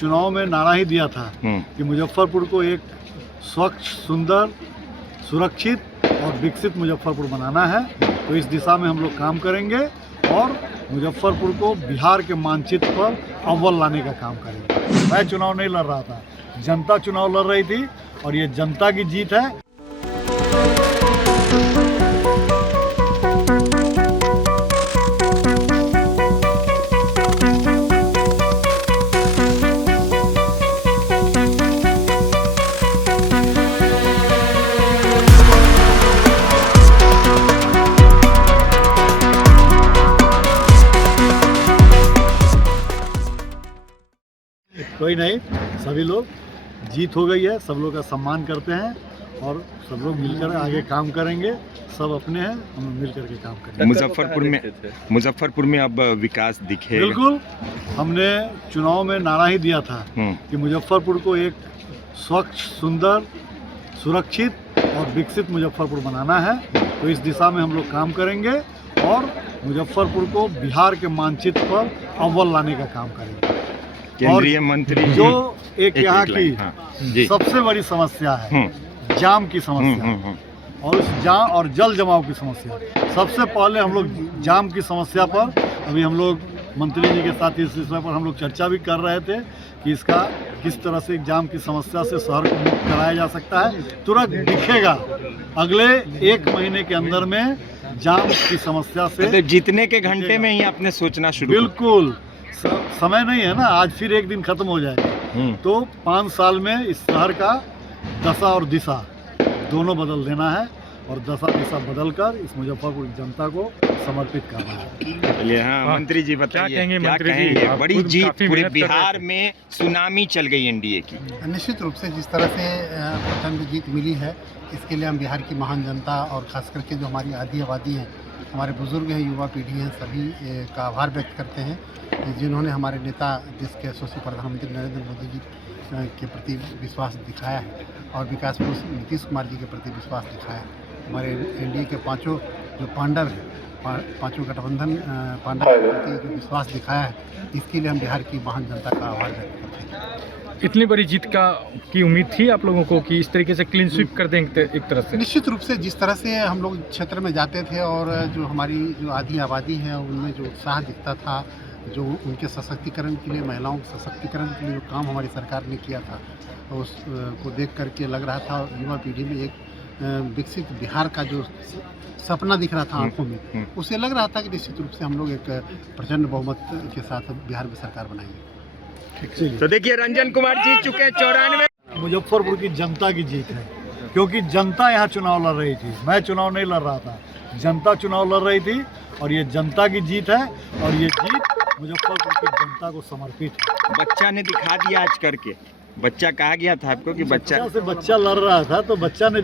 चुनाव में नारा ही दिया था कि मुजफ्फरपुर को एक स्वच्छ, सुंदर, सुरक्षित और विकसित मुजफ्फरपुर बनाना है। तो इस दिशा में हम लोग काम करेंगे और मुजफ्फरपुर को बिहार के मानचित्र पर अव्वल लाने का काम करेंगे। मैं चुनाव नहीं लड़ रहा था, जनता चुनाव लड़ रही थी और ये जनता की जीत है। कोई नहीं, सभी लोग जीत हो गई है, सब लोग का सम्मान करते हैं और सब लोग मिलकर आगे काम करेंगे। सब अपने हैं, हम मिलकर के काम करेंगे। मुजफ्फरपुर में अब विकास दिखेगा। बिल्कुल, हमने चुनाव में नारा ही दिया था कि मुजफ्फरपुर को एक स्वच्छ, सुंदर, सुरक्षित और विकसित मुजफ्फरपुर बनाना है। तो इस दिशा में हम लोग काम करेंगे और मुजफ्फरपुर को बिहार के मानचित्र पर अव्वल लाने का काम करेंगे। केंद्रीय मंत्री जो एक यहाँ की सबसे बड़ी समस्या है जाम की समस्या और उस जाम और जल जमाव की समस्या। सबसे पहले हम लोग जाम की समस्या पर अभी हम लोग मंत्री जी के साथ इस विषय पर हम लोग चर्चा भी कर रहे थे कि इसका किस तरह से जाम की समस्या से शहर को मुक्त कराया जा सकता है। तुरंत दिखेगा अगले 1 महीने के अंदर में जाम की समस्या से जीतने के घंटे में ही आपने सोचना शुरू। बिल्कुल, समय नहीं है ना, आज फिर एक दिन खत्म हो जाएगा। तो 5 साल में इस शहर का दशा और दिशा दोनों बदल देना है और दशा दिशा बदलकर इस मुजफ्फरपुर की जनता को समर्पित करना है। चलिए, हाँ मंत्री जी बताइए, क्या कहेंगे? बड़ी जीत, पूरे बिहार में सुनामी चल गई एनडीए की। निश्चित रूप से जिस तरह से प्रचंड जीत मिली है, इसके लिए हम बिहार की महान जनता और खास करके जो हमारी आधी आबादी है, हमारे बुजुर्ग हैं, युवा पीढ़ी हैं, सभी का आभार व्यक्त करते हैं जिन्होंने हमारे नेता देश के यशस्वी प्रधानमंत्री नरेंद्र मोदी जी के प्रति विश्वास दिखाया है और विकास पुरुष नीतीश कुमार जी के प्रति विश्वास दिखाया है। हमारे एनडीए के पांचों जो पांडव हैं, पांचों गठबंधन पांडव के प्रति जो विश्वास दिखाया है, इसके लिए हम बिहार की महान जनता का आभार व्यक्त करते हैं। इतनी बड़ी जीत की उम्मीद थी आप लोगों को कि इस तरीके से क्लीन स्वीप कर देंगे एक तरह से? निश्चित रूप से जिस तरह से हम लोग क्षेत्र में जाते थे और जो हमारी जो आधी आबादी है उनमें जो उत्साह दिखता था, जो उनके सशक्तिकरण के लिए, महिलाओं के सशक्तिकरण के लिए जो काम हमारी सरकार ने किया था, उसको देख करके लग रहा था युवा पीढ़ी में एक विकसित बिहार का जो सपना दिख रहा था आंखों में, उसे लग रहा था कि निश्चित रूप से हम लोग एक प्रचंड बहुमत के साथ बिहार में सरकार बनाएंगे। तो देखिए, रंजन कुमार जीत चुके हैं 94। मुजफ्फरपुर की जनता की जीत है, क्योंकि जनता यहाँ चुनाव लड़ रही थी। मैं चुनाव नहीं लड़ रहा था, जनता चुनाव लड़ रही थी और ये जनता की जीत है और ये जीत मुजफ्फरपुर की जनता को समर्पित है। बच्चा ने दिखा दिया आज करके। बच्चा कहा गया था आपको कि बच्चा से बच्चा लड़ रहा था तो बच्चा ने